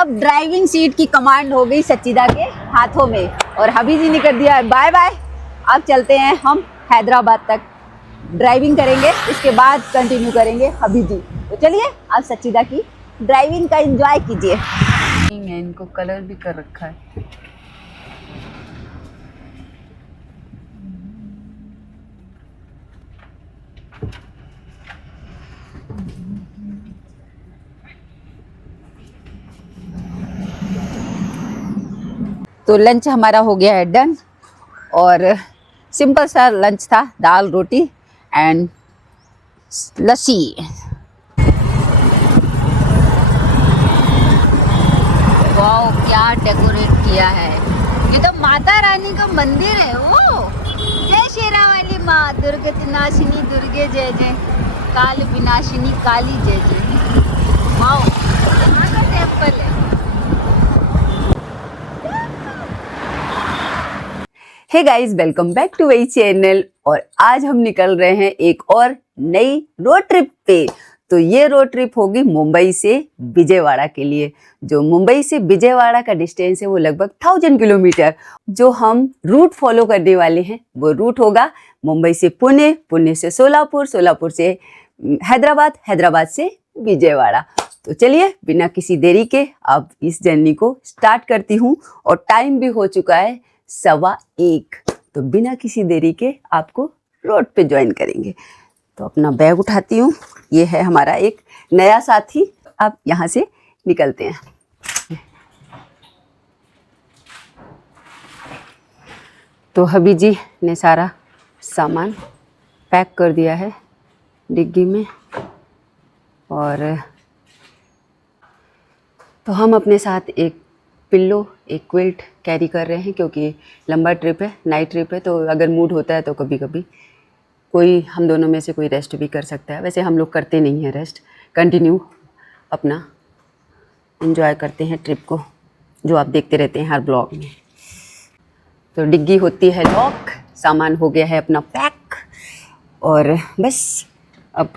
अब driving seat की command हो गई सच्चिदा के हाथों में और हबी जी ने कर दिया है बाय बाय। अब चलते हैं हम हैदराबाद तक, ड्राइविंग करेंगे, इसके बाद कंटिन्यू करेंगे हबी जी। तो चलिए आप सच्चिदा की ड्राइविंग का एंजॉय कीजिए। इनको कलर भी कर रखा है। तो लंच हमारा हो गया है डन और सिंपल सा लंच था, दाल रोटी एंड लस्सी। वाओ क्या डेकोरेट किया है, ये तो माता रानी का मंदिर है। वो जय शेरा वाली माँ, दुर्गत नाशिनी दुर्गे जय जय, काल विनाशिनी काली जय जय। वाओ यहाँ का टेम्पल है। Hey guys, welcome back to my channel. और आज हम निकल रहे हैं एक और नई रोड ट्रिप पे। तो ये रोड ट्रिप होगी मुंबई से विजयवाड़ा के लिए। जो मुंबई से विजयवाड़ा का डिस्टेंस है वो लगभग 1000 किलोमीटर। जो हम रूट फॉलो करने वाले हैं वो रूट होगा मुंबई से पुणे, पुणे से सोलापुर, सोलापुर से हैदराबाद, हैदराबाद से विजयवाड़ा। तो चलिए बिना किसी देरी के अब इस जर्नी को स्टार्ट करती हूँ और टाइम भी हो चुका है 1:15। तो बिना किसी देरी के आपको रोड पे ज्वाइन करेंगे। तो अपना बैग उठाती हूँ, ये है हमारा एक नया साथी। अब यहाँ से निकलते हैं। तो हबी जी ने सारा सामान पैक कर दिया है डिग्गी में और तो हम अपने साथ एक पिल्लो, एक क्विल्ट कैरी कर रहे हैं क्योंकि लंबा ट्रिप है, नाइट ट्रिप है। तो अगर मूड होता है तो कभी कभी कोई हम दोनों में से कोई रेस्ट भी कर सकता है। वैसे हम लोग करते नहीं हैं रेस्ट, कंटिन्यू अपना एंजॉय करते हैं ट्रिप को, जो आप देखते रहते हैं हर ब्लॉग में। तो डिग्गी होती है लॉक, सामान हो गया है अपना पैक और बस अब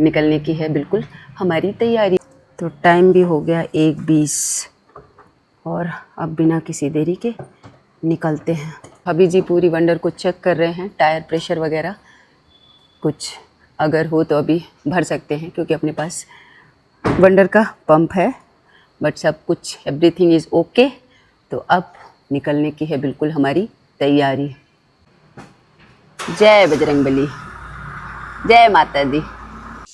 निकलने की है बिल्कुल हमारी तैयारी। तो टाइम भी हो गया 1:20 और अब बिना किसी देरी के निकलते हैं। अभी जी पूरी वंडर को चेक कर रहे हैं, टायर प्रेशर वगैरह कुछ अगर हो तो अभी भर सकते हैं क्योंकि अपने पास वंडर का पंप है, बट सब कुछ एवरीथिंग इज़ ओके। तो अब निकलने की है बिल्कुल हमारी तैयारी। जय बजरंगबली, जय माता दी।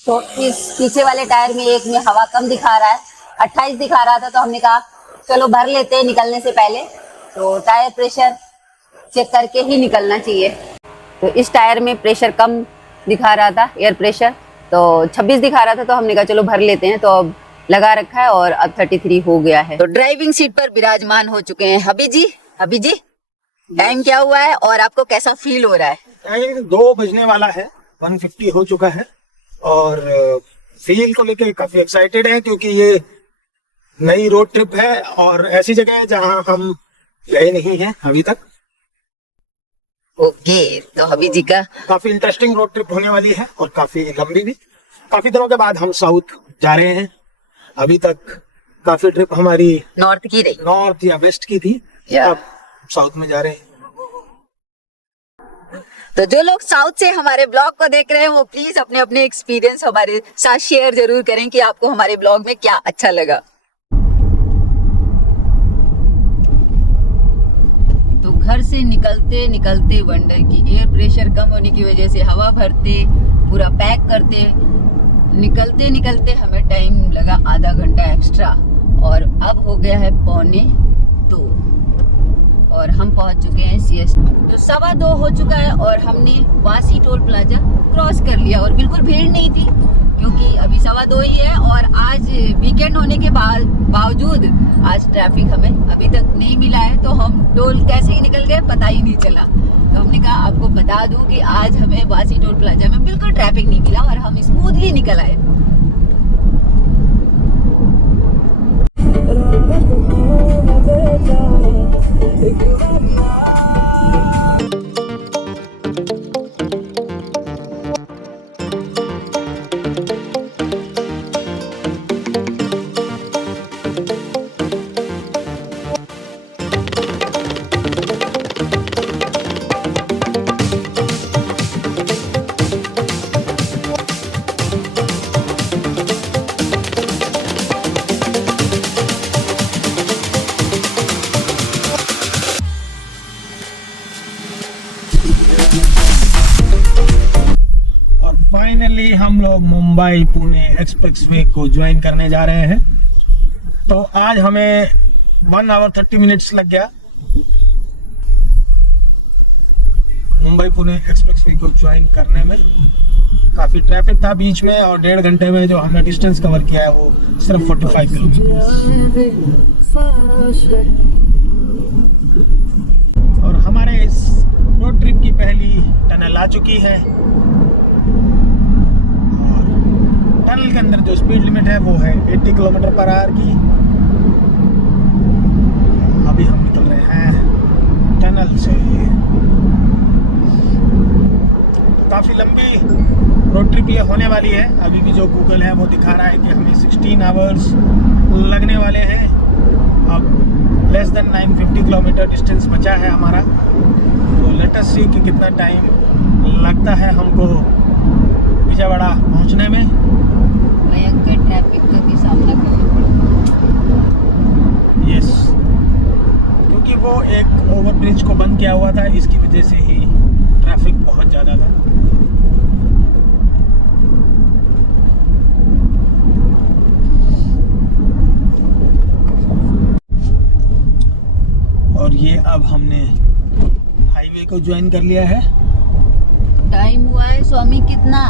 तो इस पीछे वाले टायर में एक में हवा कम दिखा रहा है, 28 दिखा रहा था, तो हमने कहा चलो भर लेते हैं निकलने से पहले। तो टायर प्रेशर चेक करके ही निकलना चाहिए। तो इस टायर में प्रेशर कम दिखा रहा था, एयर प्रेशर तो 26 दिखा रहा था, तो हमने कहा चलो भर लेते हैं। तो अब लगा रखा है और अब 33 हो गया है। तो ड्राइविंग सीट पर विराजमान हो चुके हैं हबी जी। हबी जी टाइम क्या हुआ है और आपको कैसा फील हो रहा है? 2 बजने वाला है, 1:50 हो चुका है और फील को लेके काफी एक्साइटेड है क्योंकि ये नई रोड ट्रिप है और ऐसी जगह है जहां हम गए नहीं हैं अभी तक। ओके, तो हबी जी का काफी इंटरेस्टिंग रोड ट्रिप होने वाली है और काफी लंबी भी। काफी दिनों के बाद हम साउथ जा रहे हैं। अभी तक काफी ट्रिप हमारी नॉर्थ की रही, नॉर्थ या वेस्ट की थी, अब साउथ में जा रहे हैं। तो जो लोग साउथ से हमारे ब्लॉग को देख रहे हैं वो प्लीज अपने अपने एक्सपीरियंस हमारे साथ शेयर जरूर करें कि आपको हमारे ब्लॉग में क्या अच्छा लगा। तो घर से निकलते निकलते वंडर की एयर प्रेशर कम होने की वजह से हवा भरते, पूरा पैक करते, निकलते निकलते हमें टाइम लगा आधा घंटा एक्स्ट्रा और अब हो गया है 1:45 और हम पहुंच चुके हैं सीएस। तो 2:15 हो चुका है और हमने वासी टोल प्लाजा क्रॉस कर लिया और बिल्कुल भीड़ नहीं थी क्योंकि अभी 2:15 ही है और आज वीकेंड होने के बावजूद आज ट्रैफिक हमें अभी तक नहीं मिला है। तो हम टोल कैसे ही निकल गए पता ही नहीं चला। तो हमने कहा आपको बता दूं कि आज हमें वासी टोल प्लाजा में बिल्कुल ट्रैफिक नहीं मिला और हम स्मूथली निकल आए। मुंबई पुणे एक्सप्रेसवे को ज्वाइन करने जा रहे हैं। तो आज हमें 1 आवर 30 मिनट्स लग गया मुंबई पुणे एक्सप्रेसवे को ज्वाइन करने में। काफ़ी ट्रैफिक था बीच में और 1.5 घंटे में जो हमने डिस्टेंस कवर किया है वो सिर्फ 45 किलोमीटर। और हमारे इस रोड ट्रिप की पहली टनल आ चुकी है और टनल के अंदर जो स्पीड लिमिट है वो है 80 किलोमीटर पर आवर की। अभी हम निकल रहे हैं टनल से। काफ़ी लंबी रोड ट्रिप ये होने वाली है। अभी भी जो गूगल है वो दिखा रहा है कि हमें 16 आवर्स लगने वाले हैं। अब लेस देन 950 किलोमीटर डिस्टेंस बचा है हमारा। तो लेट अस सी कि कितना टाइम लगता है हमको विजयवाड़ा पहुंचने में। भयंकर ट्रैफिक का भी सामना करना पड़ता यस, क्योंकि वो एक ओवरब्रिज को बंद किया हुआ था, इसकी वजह से ही ट्रैफिक बहुत ज़्यादा था। और ये अब हमने हाईवे को ज्वाइन कर लिया है। टाइम हुआ है स्वामी कितना?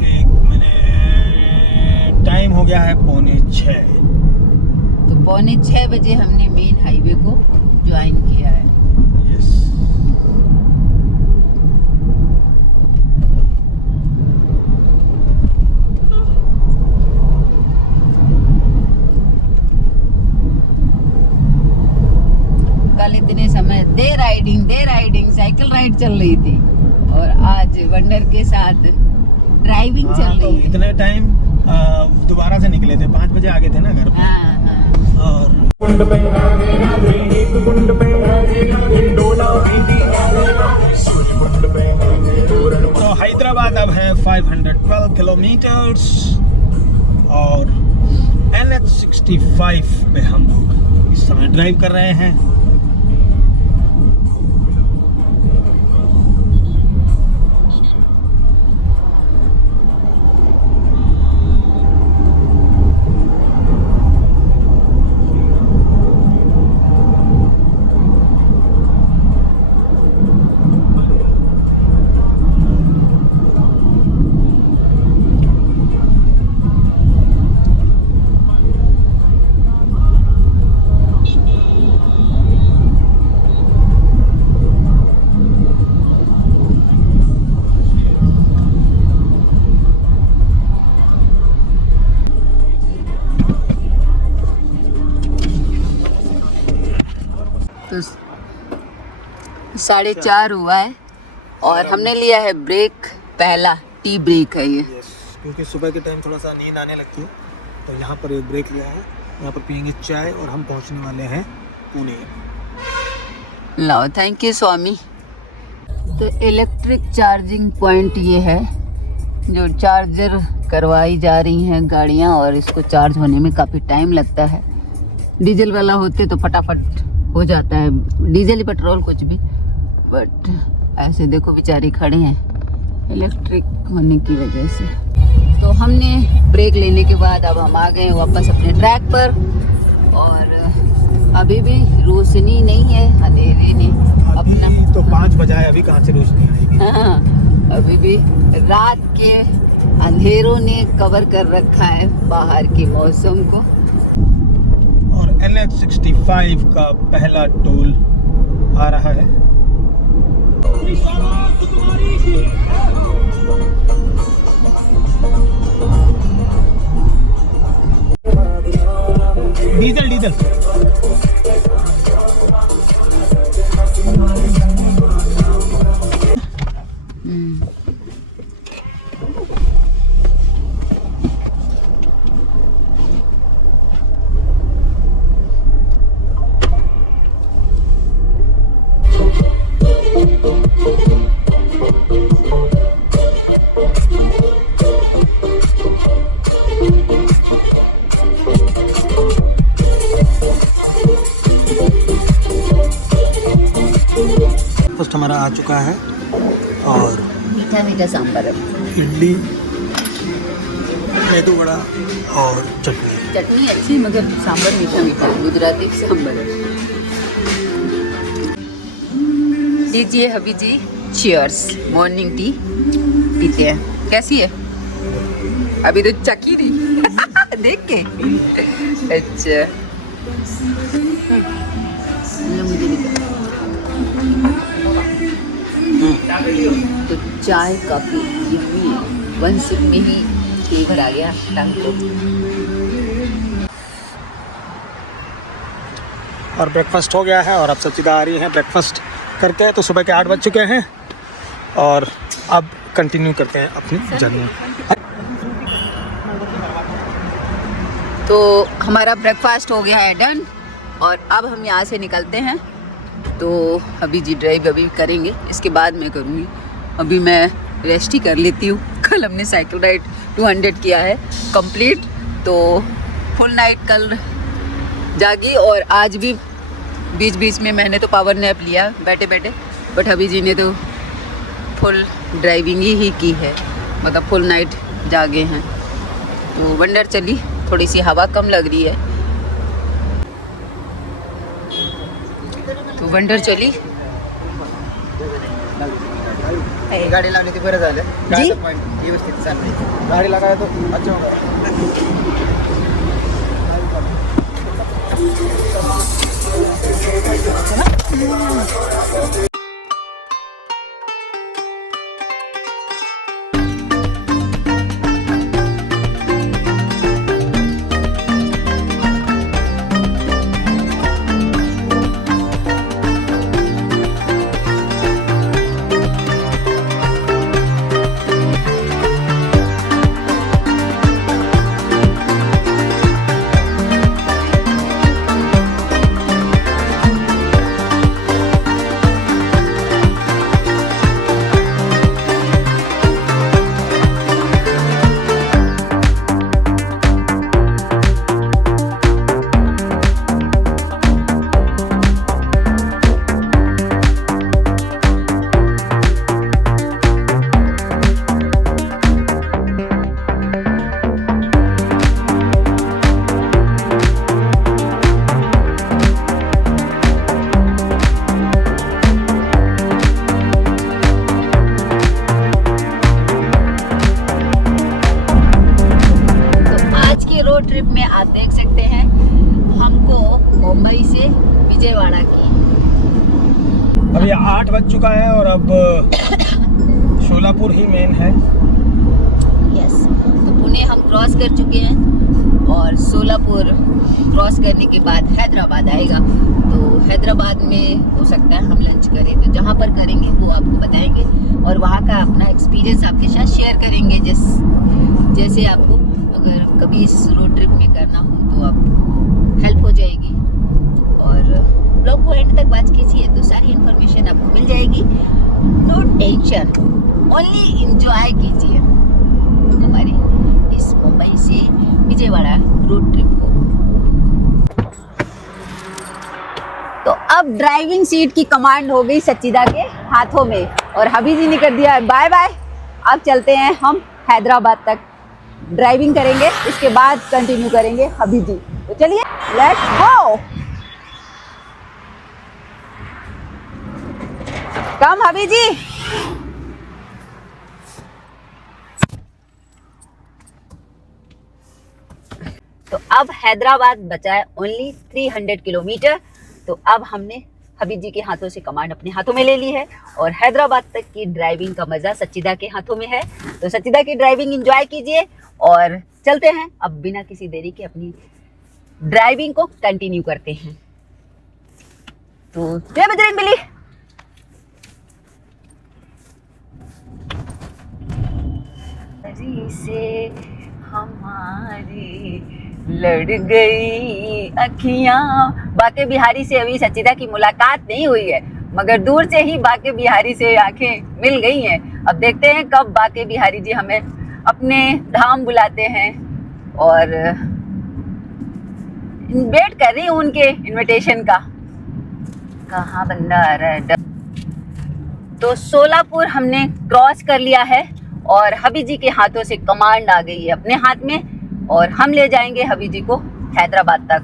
1 मिनट टाइम हो गया है 5:45। तो 5:45 बजे हमने मेन हाईवे को ज्वाइन किया है। यस, कल इतने समय दे राइडिंग साइकिल राइड चल रही थी और आज वंडर के साथ ड्राइविंग चल तो रही है। इतने टाइम दोबारा से निकले थे, 5 बजे आगे थे ना घर पे। हाँ हाँ। और तो हैदराबाद अब है 512 किलोमीटर्स और NH65 पे हम लोग इस समय ड्राइव कर रहे हैं। तो 4:30 हुआ है और हमने लिया है ब्रेक। पहला टी ब्रेक है ये। यस, क्योंकि सुबह के टाइम थोड़ा सा नींद आने लगती है तो यहाँ पर एक ब्रेक लिया है। यहाँ पर पियेंगे चाय और हम पहुँचने वाले हैं पुणे। लाओ, थैंक यू स्वामी। तो इलेक्ट्रिक चार्जिंग पॉइंट ये है जो चार्जर करवाई जा रही हैं गाड़ियाँ और इसको चार्ज होने में काफ़ी टाइम लगता है। डीजल वाला होते तो फटाफट हो जाता है, डीजल ही पेट्रोल कुछ भी, बट ऐसे देखो बेचारे खड़े हैं इलेक्ट्रिक होने की वजह से। तो हमने ब्रेक लेने के बाद अब हम आ गए वापस अपने ट्रैक पर और अभी भी रोशनी नहीं है, अंधेरे ने अपना तो 5 बजा है, अभी कहाँ से रोशनी आएगी। हाँ, अभी भी रात के अंधेरों ने कवर कर रखा है बाहर के मौसम को। और NH65 का पहला टोल आ रहा है। डीजल डीजल ब्रेकफास्ट हमारा आ चुका है और मीठा मीठा सांभर है। इडली मेदू वड़ा और चटनी। चटनी अच्छी मगर सांभर मीठा मीठा है, गुजराती सांभर है। लीजिए हबी जी, चीयर्स। मॉर्निंग टी पीते हैं। कैसी है? अभी तो चकी नहीं देख के। अच्छा मुझे तो चाय काफी यम्मी है, 1 सिप में ही फ्लेवर आ गया टंग को। और ब्रेकफास्ट हो गया है और अब सच्चिदा आ रही है ब्रेकफास्ट करके। तो सुबह के 8 बज चुके हैं और अब कंटिन्यू करते हैं अपनी जर्नी। तो हमारा ब्रेकफास्ट हो गया है डन और अब हम यहाँ से निकलते हैं। तो अभी जी ड्राइव अभी करेंगे, इसके बाद मैं करूँगी। अभी मैं रेस्ट ही कर लेती हूँ। कल हमने साइकिल राइड 200 किया है कंप्लीट, तो फुल नाइट कल जागी और आज भी बीच बीच में मैंने तो पावर नैप लिया बैठे बैठे, बट अभी जी ने तो फुल ड्राइविंग ही की है, मतलब फुल नाइट जागे हैं। तो वंडर चली, थोड़ी सी हवा कम लग रही है तो वंडर चली। गाडी लावली ती बरं झालं जी? व्यवस्थित चालली, गाडी लगाय तो अच्छा होगा। ट्रिप में आप देख सकते हैं हमको मुंबई से विजयवाड़ा की। अभी 8 बज चुका है और अब शोलापुर ही मेन है। यस, तो पुणे हम क्रॉस कर चुके हैं और सोलापुर क्रॉस करने के बाद हैदराबाद आएगा। तो हैदराबाद में हो सकता है हम लंच करें, तो जहाँ पर करेंगे वो आपको बताएंगे और वहाँ का अपना एक्सपीरियंस आपके साथ शेयर करेंगे। जैसे आपको अगर कभी इस रोड ट्रिप में करना हो तो आपको हेल्प हो जाएगी। और ब्लॉग को एंड तक वॉच कीजिए तो सारी इन्फॉर्मेशन आपको मिल जाएगी। नो टेंशन, ओनली एंजॉय कीजिए हमारे इस मुंबई से विजयवाड़ा रोड ट्रिप को। तो अब ड्राइविंग सीट की कमांड हो गई सच्चिदा के हाथों में और हबी जी ने कर दिया बाय बाय। अब चलते हैं हम हैदराबाद तक, ड्राइविंग करेंगे, इसके बाद कंटिन्यू करेंगे हबी जी। तो चलिए लेट्स गो। कम हबी जी। तो अब हैदराबाद बचा है ओनली 300 किलोमीटर। तो अब हमने हबी जी के हाथों से कमांड अपने हाथों में ले ली है और हैदराबाद तक की ड्राइविंग का मजा सच्चिदा के हाथों में है। तो सच्चिदा की ड्राइविंग एंजॉय कीजिए और चलते हैं अब बिना किसी देरी के अपनी ड्राइविंग को कंटिन्यू करते हैं। तो जय बजरंगबली। से हमारी लड़ गई अखियां। बाके बिहारी से अभी सच्चिदा की मुलाकात नहीं हुई है, मगर दूर से ही बाके बिहारी से आंखें मिल गई हैं। अब देखते हैं कब बाके बिहारी जी हमें अपने धाम बुलाते हैं और वेट कर रही हूँ उनके इनविटेशन का। कहाँ बंदा आ रहा है। तो सोलापुर हमने क्रॉस कर लिया है और हबी जी के हाथों से कमांड आ गई है अपने हाथ में और हम ले जाएंगे हबी जी को हैदराबाद तक।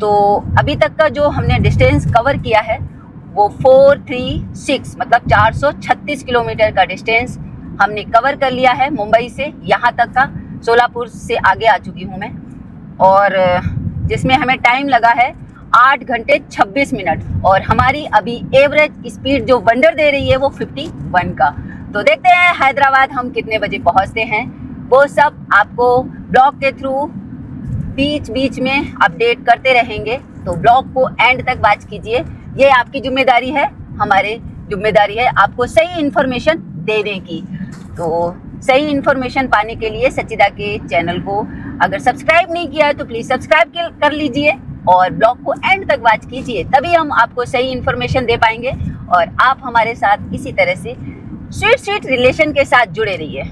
तो अभी तक का जो हमने डिस्टेंस कवर किया है वो 436 मतलब 436 किलोमीटर का डिस्टेंस हमने कवर कर लिया है मुंबई से यहाँ तक का। सोलापुर से आगे आ चुकी हूँ मैं, और जिसमें हमें टाइम लगा है 8 घंटे 26 मिनट और हमारी अभी एवरेज स्पीड जो वंडर दे रही है वो 51 का। तो देखते हैं हैदराबाद हम कितने बजे पहुंचते हैं, वो सब आपको ब्लॉग के थ्रू बीच बीच में अपडेट करते रहेंगे। तो ब्लॉग को एंड तक वॉच कीजिए, ये आपकी जिम्मेदारी है, हमारी जिम्मेदारी है आपको सही इन्फॉर्मेशन देने की। तो सही इन्फॉर्मेशन पाने के लिए सचिदा के चैनल को अगर सब्सक्राइब नहीं किया है तो प्लीज़ सब्सक्राइब कर लीजिए और ब्लॉग को एंड तक वॉच कीजिए, तभी हम आपको सही इन्फॉर्मेशन दे पाएंगे और आप हमारे साथ इसी तरह से स्वीट रिलेशन के साथ जुड़े रहिए।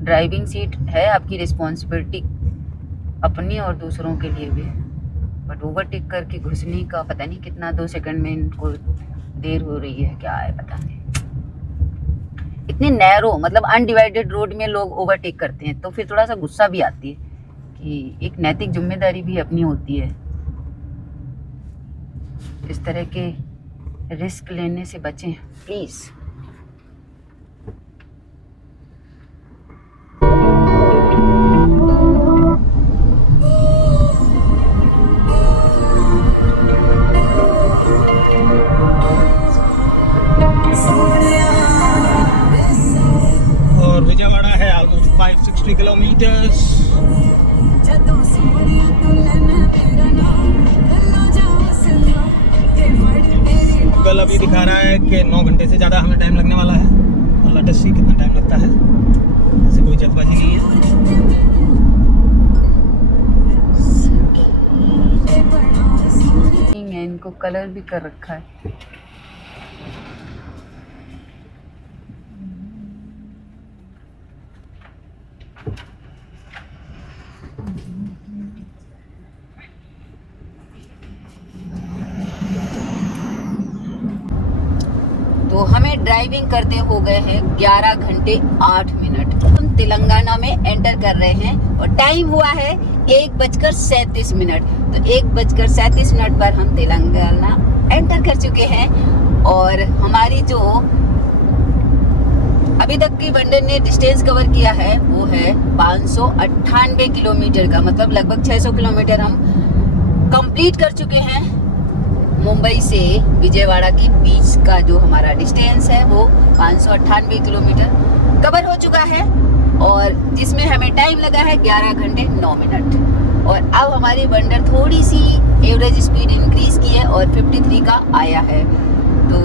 ड्राइविंग सीट है आपकी रिस्पॉन्सिबिलिटी अपनी और दूसरों के लिए भी, बट ओवरटेक करके घुसने का पता नहीं कितना 2 सेकंड में इनको देर हो रही है, क्या है पता नहीं। इतने नैरो मतलब अनडिवाइडेड रोड में लोग ओवरटेक करते हैं तो फिर थोड़ा सा गुस्सा भी आती है कि एक नैतिक जिम्मेदारी भी अपनी होती है। इस तरह के रिस्क लेने से बचें प्लीज़। और विजयवाड़ा है ऑलमोस्ट 560 किलोमीटर्स। गूगल अभी दिखा रहा है कि 9 घंटे से ज़्यादा हमें टाइम लगने वाला है। और लेट अस सी कितना टाइम लगता है, ऐसे कोई जल्दबाजी नहीं है। इनको कलर भी कर रखा है। तो हमें ड्राइविंग करते हो गए हैं 11 घंटे 8 मिनट। हम तेलंगाना में एंटर कर रहे हैं और टाइम हुआ है 1:37। तो 1:37 पर हम तेलंगाना एंटर कर चुके हैं और हमारी जो अभी तक की वनडे ने डिस्टेंस कवर किया है वो है 598 किलोमीटर का, मतलब लगभग 600 किलोमीटर हम कंप्लीट कर चुके हैं। मुंबई से विजयवाड़ा के बीच का जो हमारा डिस्टेंस है वो 598 किलोमीटर कवर हो चुका है, और जिसमें हमें टाइम लगा है 11 घंटे 9 मिनट। और अब हमारी वंडर थोड़ी सी एवरेज स्पीड इंक्रीज की है और 53 का आया है, तो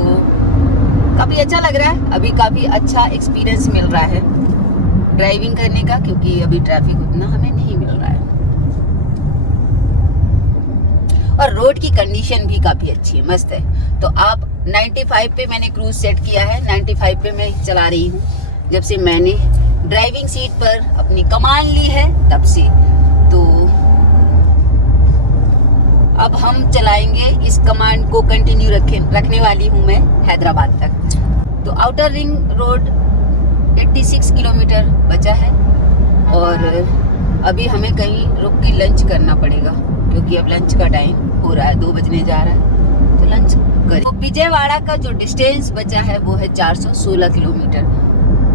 काफ़ी अच्छा लग रहा है। अभी काफ़ी अच्छा एक्सपीरियंस मिल रहा है ड्राइविंग करने का, क्योंकि अभी ट्रैफिक उतना हमें नहीं मिल रहा है और रोड की कंडीशन भी काफ़ी अच्छी है, मस्त है। तो आप 95 पे मैंने क्रूज सेट किया है, 95 पे मैं चला रही हूँ जब से मैंने ड्राइविंग सीट पर अपनी कमान ली है तब से। तो अब हम चलाएंगे इस कमांड को, कंटिन्यू रखने वाली हूँ मैं हैदराबाद तक। तो आउटर रिंग रोड 86 किलोमीटर बचा है, और अभी हमें कहीं रुक के लंच करना पड़ेगा, क्योंकि अब लंच का टाइम हो रहा है, 2 बजने जा रहा है, तो लंच करें। तो विजयवाड़ा का जो डिस्टेंस बचा है वो है 416 किलोमीटर।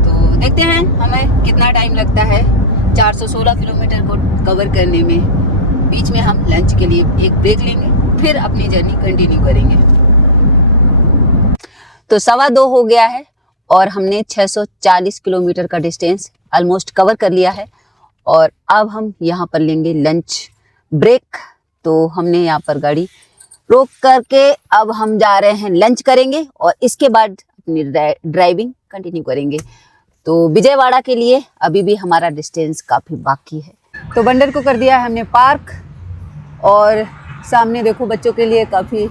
तो देखते हैं हमें कितना टाइम लगता है 416 किलोमीटर को कवर करने में। बीच में हम लंच के लिए एक ब्रेक लेंगे, फिर अपनी जर्नी कंटिन्यू करेंगे। तो 2:15 हो गया है और हमने 640 किलोमीटर का डिस्टेंस ऑलमोस्ट कवर कर लिया है, और अब हम यहाँ पर लेंगे लंच ब्रेक। तो हमने यहाँ पर गाड़ी रोक करके अब हम जा रहे हैं लंच करेंगे, और इसके बाद अपनी ड्राइविंग कंटिन्यू करेंगे। तो विजयवाड़ा के लिए अभी भी हमारा डिस्टेंस काफ़ी बाकी है। तो वंडर को कर दिया है हमने पार्क, और सामने देखो बच्चों के लिए काफ़ी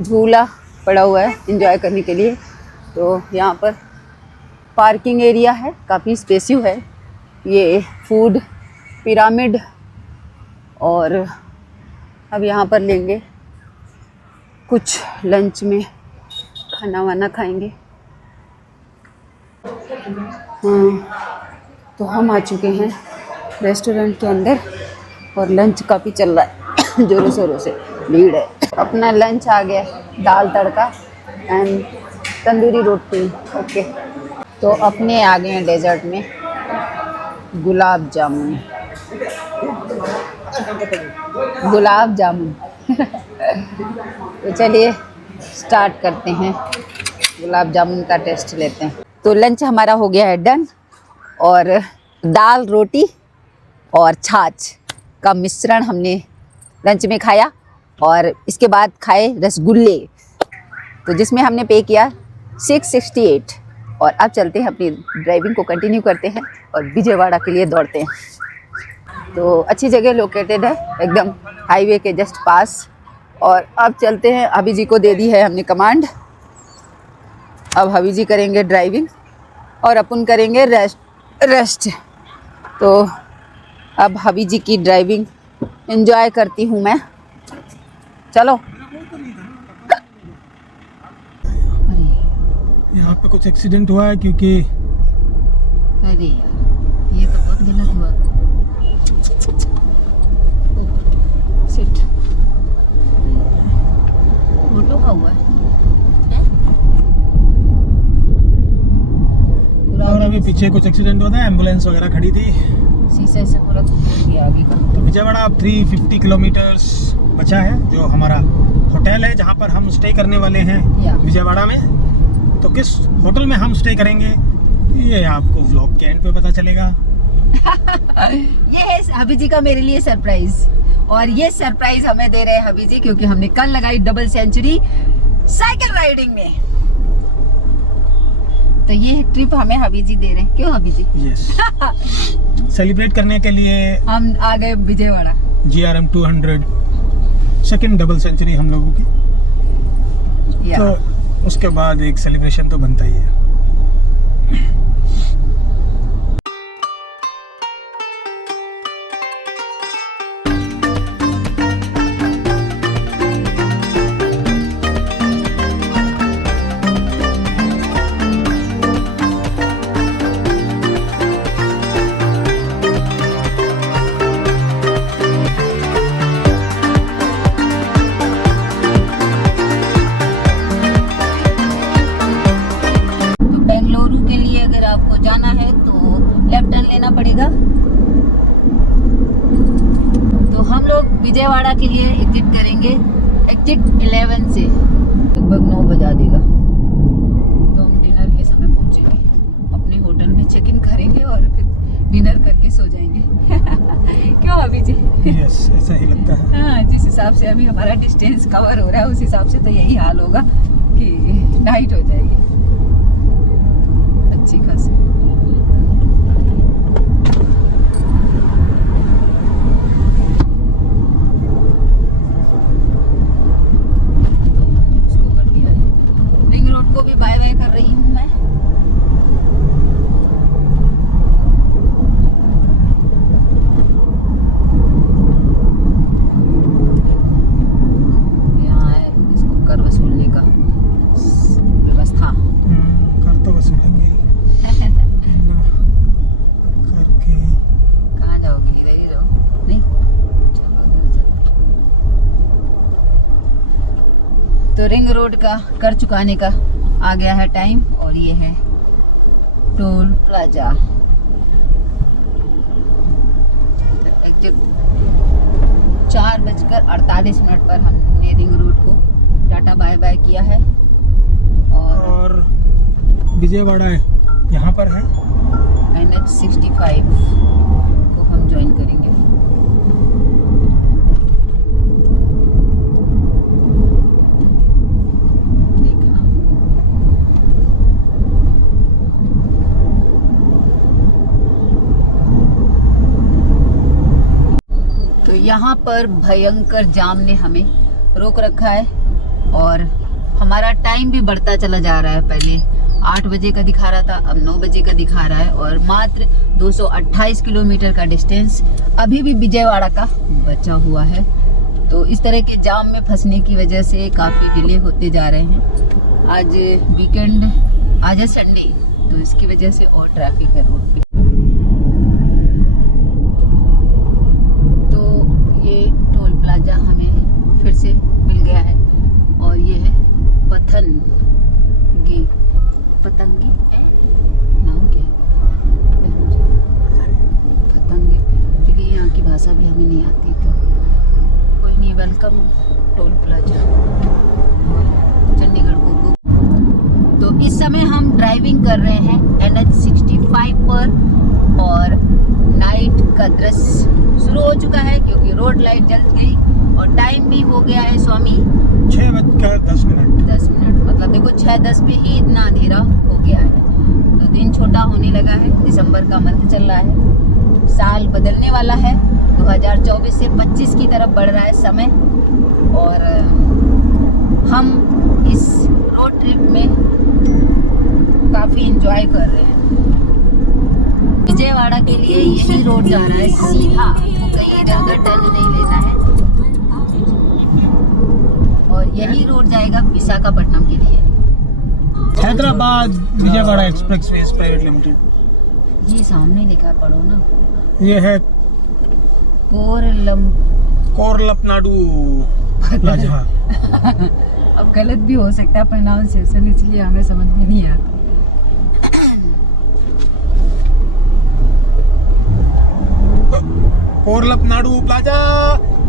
झूला पड़ा हुआ है एंजॉय करने के लिए। तो यहाँ पर पार्किंग एरिया है, काफ़ी स्पेसिव है। ये फूड पिरामिड, और अब यहाँ पर लेंगे कुछ लंच में खाना वाना खाएंगे। तो हम आ चुके हैं रेस्टोरेंट के अंदर, और लंच काफ़ी चल रहा है, जोरों शोरों से भीड़ है। अपना लंच आ गया, दाल तड़का एंड तंदूरी रोटी। ओके, तो अपने आ गए हैं डेजर्ट में गुलाब जामुन। तो चलिए स्टार्ट करते हैं, गुलाब जामुन का टेस्ट लेते हैं। तो लंच हमारा हो गया है डन, और दाल रोटी और छाछ का मिश्रण हमने लंच में खाया, और इसके बाद खाए रसगुल्ले, तो जिसमें हमने पे किया 668। और अब चलते हैं अपनी ड्राइविंग को कंटिन्यू करते हैं और विजयवाड़ा के लिए दौड़ते हैं। तो अच्छी जगह लोकेटेड है, एकदम हाईवे के जस्ट पास। और अब चलते हैं, अभी जी को दे दी है हमने कमांड, अब हवी जी करेंगे ड्राइविंग और अपन करेंगे रेस्ट। तो अब हवी जी की ड्राइविंग एंजॉय करती हूँ मैं। चलो। यहाँ पे कुछ एक्सीडेंट हुआ है, क्योंकि अरे यार ये तो बहुत गलत हुआ। सिट ऑटो का हुआ है। और अभी पीछे कुछ एक्सीडेंट हुआ था, एम्बुलेंस वगैरह खड़ी थी, शीशे से पूरा टूट गया आगे का। तो विजयवाड़ा अब 350 किलोमीटर्स बचा है, जो हमारा होटल है जहाँ पर हम स्टे करने वाले हैं विजयवाड़ा में। तो किस होटल में हम स्टे करेंगे ये आपको व्लॉग के एंड पे पता चलेगा। ये है हबी जी का मेरे लिए सरप्राइज, और ये सरप्राइज हमें दे रहे हैं हबी जी, क्योंकि हमने कल लगाई डबल सेंचुरी साइकिल राइडिंग में। तो ये ट्रिप हमें हबी जी दे रहे हैं, क्यों हबी जी? यस। सेलिब्रेट करने के लिए हम आ गए Vijayawada. GRM 200 second double century हम लोगों की, तो उसके बाद एक सेलिब्रेशन तो बनता ही है। लोग विजयवाड़ा के लिए एग्जिट करेंगे एग्जिट 11 से, लगभग 9 बजा देगा, तो हम डिनर के समय पहुंचेंगे अपने होटल में, चेक इन करेंगे और फिर डिनर करके सो जाएंगे। क्यों अभी जी? यस, ऐसा ही लगता है। हाँ, जिस हिसाब से अभी हमारा डिस्टेंस कवर हो रहा है उस हिसाब से तो यही हाल होगा कि नाइट हो जाएगी अच्छी खासी। उसको कर दिया है, रिंग रोड को भी बाय बाय कर रही हूँ मैं। तो रिंग रोड का कर चुकाने का आ गया है टाइम और ये है टोल प्लाजा। एग्जिट 4:48 पर हमने रिंग रोड को टाटा बाय बाय किया है और विजयवाड़ा यहाँ पर है। NH 65 को हम ज्वाइन करेंगे। यहाँ पर भयंकर जाम ने हमें रोक रखा है और हमारा टाइम भी बढ़ता चला जा रहा है। पहले 8 बजे का दिखा रहा था, अब 9 बजे का दिखा रहा है और मात्र 228 किलोमीटर का डिस्टेंस अभी भी विजयवाड़ा का बचा हुआ है। तो इस तरह के जाम में फंसने की वजह से काफ़ी डिले होते जा रहे हैं। आज वीकेंड, आज है संडे, तो इसकी वजह से और ट्रैफिक है रोड पे। प्लाजा हमें फिर से मिल गया है और ये है पतंगी नाम क्या है? पतंगी। क्योंकि यहाँ की भाषा भी हमें नहीं आती तो कोई नहीं। वेलकम टोल प्लाजा चंडीगढ़ को। तो इस समय हम ड्राइविंग कर रहे हैं NH 65 पर और नाइट का दृश्य शुरू हो चुका है क्योंकि रोड लाइट जल गई और टाइम भी हो गया है स्वामी 6:10। 10 मिनट, मतलब देखो 6:10 पे ही इतना अंधेरा हो गया है। तो दिन छोटा होने लगा है, दिसंबर का मंथ चल रहा है, साल बदलने वाला है, 2024 से 25 की तरफ बढ़ रहा है समय और हम इस रोड ट्रिप में काफ़ी एंजॉय कर रहे हैं। विजयवाड़ा के लिए यही रोड जा रहा है सीधा, तो कहीं इधर उधर टर्न नहीं लेना है और यही रोड जाएगा विशाखापट्टनम के लिए। Hyderabad Vijayawada expressway private limited. ये सामने लिखा पढ़ो ना, ये है कोरलपनाडु प्लाजा। अब गलत भी हो सकता है प्रोनाउंसिएशन, इसलिए हमें समझ में नहीं आता। कोरलपनाडु प्लाजा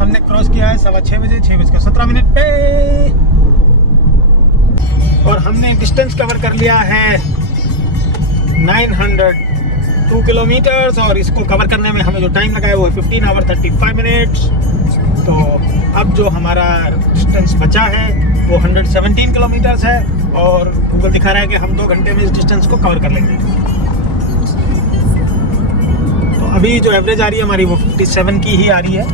हमने क्रॉस किया है 6:15 बजे, 6:17 पे और हमने डिस्टेंस कवर कर लिया है 902 किलोमीटर्स और इसको कवर करने में हमें जो टाइम लगा है वो 15 आवर 35 मिनट्स। तो अब जो हमारा डिस्टेंस बचा है वो 117 किलोमीटर्स है और गूगल दिखा रहा है कि हम 2 घंटे में इस डिस्टेंस को कवर कर लेंगे। तो अभी जो एवरेज आ रही है हमारी वो 57 की ही आ रही है।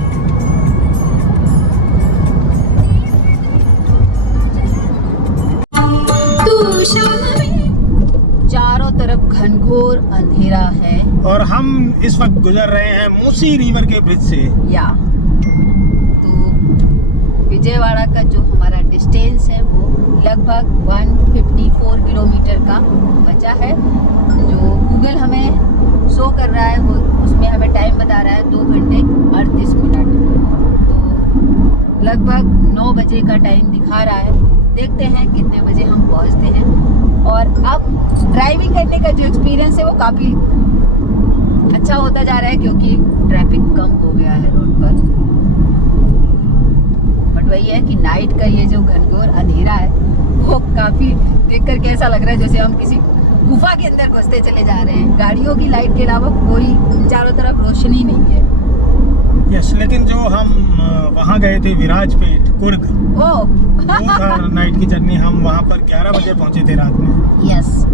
चारों तरफ घनघोर अंधेरा है और हम इस वक्त गुजर रहे हैं मूसी रिवर के ब्रिज से। या तो विजयवाड़ा का जो हमारा डिस्टेंस है वो लगभग 154 किलोमीटर का बचा है। जो गूगल हमें शो कर रहा है वो उसमें हमें टाइम बता रहा है 2 घंटे 38 मिनट। तो लगभग 9 बजे का टाइम दिखा रहा है, देखते हैं कितने बजे हम पहुंचते हैं। और अब ड्राइविंग करने का जो एक्सपीरियंस है वो काफ़ी अच्छा होता जा रहा है क्योंकि ट्रैफिक कम हो गया है रोड पर। वही है कि नाइट का ये जो घनघोर अंधेरा है वो काफी देख कर कैसा लग रहा है जैसे हम किसी गुफा के अंदर घुसते चले जा रहे हैं। गाड़ियों की लाइट के अलावा कोई चारों तरफ रोशनी नहीं है। यस, लेकिन जो हम वहाँ गए थे विराजपेट कुर्ग, ओ वो था नाइट की जर्नी। हम वहाँ पर 11 बजे पहुँचे थे रात में। यस,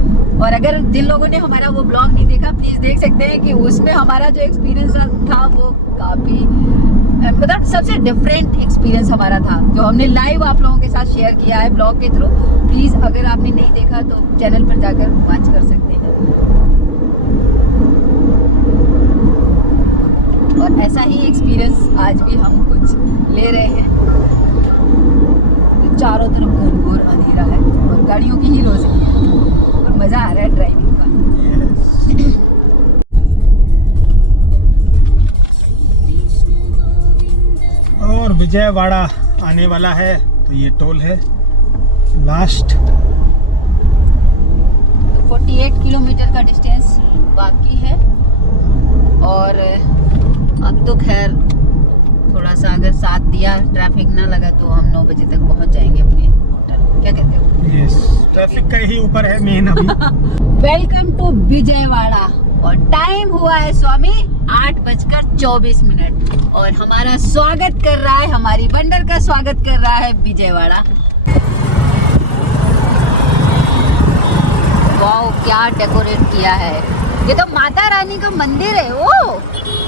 और अगर जिन लोगों ने हमारा वो ब्लॉग नहीं देखा प्लीज देख सकते हैं कि उसमें हमारा जो एक्सपीरियंस था वो काफी मतलब सबसे डिफरेंट एक्सपीरियंस हमारा था जो हमने लाइव आप लोगों के साथ शेयर किया है ब्लॉग के थ्रू। प्लीज अगर आपने नहीं देखा तो चैनल पर जाकर वॉच कर सकते हैं। और ऐसा ही एक्सपीरियंस आज भी हम कुछ ले रहे हैं। चारों तरफ घनघोर अंधेरा है और गाड़ियों की ही रोशनी है और मजा आ रहा है ड्राइविंग का। और विजयवाड़ा आने वाला है तो ये टोल है लास्ट। 48 किलोमीटर का डिस्टेंस बाकी है और अब तो खैर थोड़ा सा अगर साथ दिया ट्रैफिक ना लगा तो हम 9 बजे तक पहुंच जाएंगे अपने होटल। क्या कहते हो? यस, ट्रैफिक का ही ऊपर है मेन अभी। वेलकम टू विजयवाड़ा और टाइम हुआ है स्वामी 8:24 और हमारा स्वागत कर रहा है, हमारी बंदर का स्वागत कर रहा है विजयवाड़ा। वाओ, क्या डेकोरेट किया है। ये तो माता रानी का मंदिर है। ओ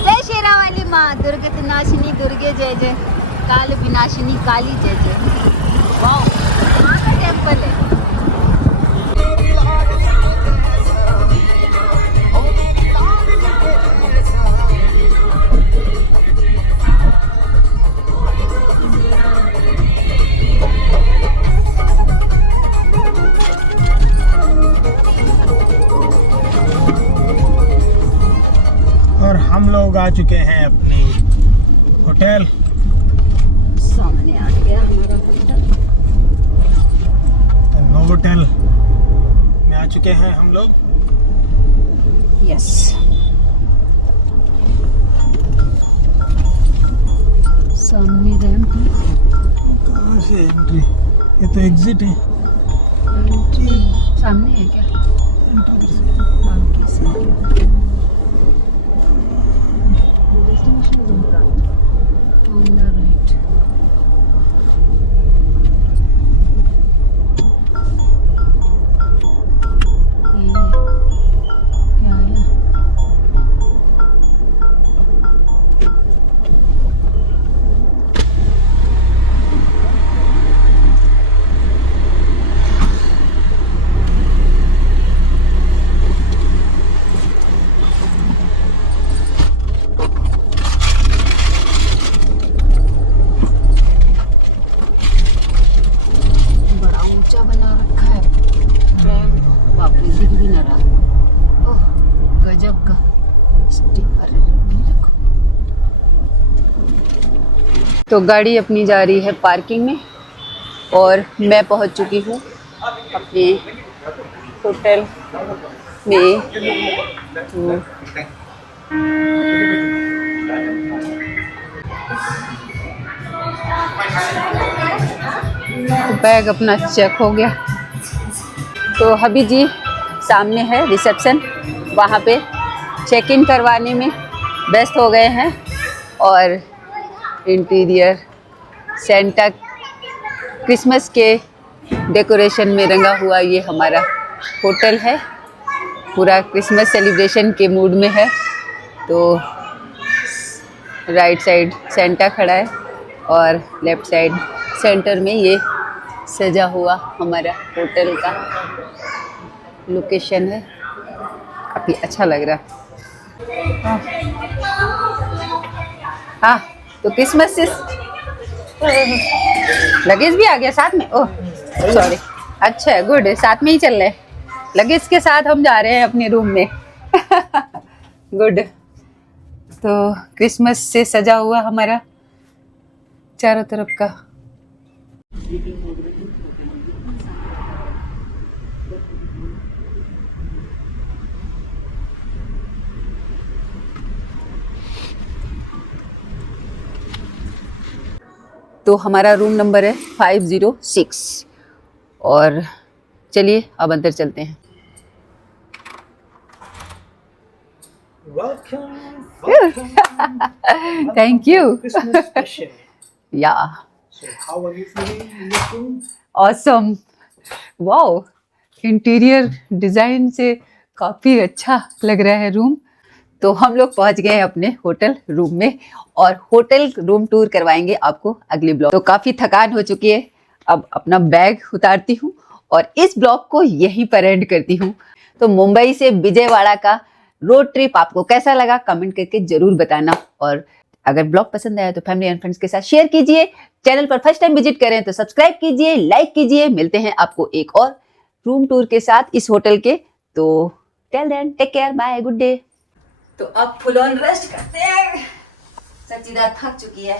जय शेरा वाली माँ, दुर्गे नाशिनी दुर्गे जय जय, काल विनाशिनी काली जय जय। वाओ, माँ का टेम्पल है। और हम लोग आ चुके हैं अपने होटल। सामने आ गया हमारा होटल। नोवोटेल में आ चुके हैं हम लोग। यस, सामने रैंप है। कहाँ से एंट्री? ये तो एग्जिट है। सामने है क्या? तो गाड़ी अपनी जा रही है पार्किंग में और मैं पहुंच चुकी हूँ अपने होटल में। तो बैग अपना चेक हो गया। तो अभी जी सामने है रिसेप्शन, वहाँ पे चेक इन करवाने में व्यस्त हो गए हैं। और इंटीरियर सेंटा क्रिसमस के डेकोरेशन में रंगा हुआ ये हमारा होटल है, पूरा क्रिसमस सेलिब्रेशन के मूड में है। तो राइट साइड सेंटा खड़ा है और लेफ्ट साइड सेंटर में ये सजा हुआ हमारा होटल का लोकेशन है। काफ़ी अच्छा लग रहा है। हाँ, तो क्रिसमस से लगेज भी आ गया साथ में। ओह सॉरी, अच्छा है, गुड है, साथ में ही चल रहे। लगेज के साथ हम जा रहे हैं अपने रूम में। गुड। तो क्रिसमस से सजा हुआ हमारा चारों तरफ का। तो हमारा रूम नंबर है 506 और चलिए अब अंदर चलते हैं। Thank you. या ऑसम, वाओ, इंटीरियर डिज़ाइन से काफ़ी अच्छा लग रहा है रूम। तो हम लोग पहुंच गए हैं अपने होटल रूम में और होटल रूम टूर करवाएंगे आपको अगले ब्लॉग। तो काफ़ी थकान हो चुकी है, अब अपना बैग उतारती हूँ और इस ब्लॉग को यहीं पर एंड करती हूँ। तो मुंबई से विजयवाड़ा का रोड ट्रिप आपको कैसा लगा कमेंट करके ज़रूर बताना, और अगर ब्लॉग पसंद आया तो फैमिली एंड फ्रेंड्स के साथ शेयर कीजिए। चैनल पर फर्स्ट टाइम विजिट करें तो सब्सक्राइब कीजिए, लाइक कीजिए। मिलते हैं आपको एक और रूम टूर के साथ इस होटल के। तो till then take care, bye, good day. तो अब फुल ऑन रेस्ट करते हैं, सच्चिदा थक चुकी है।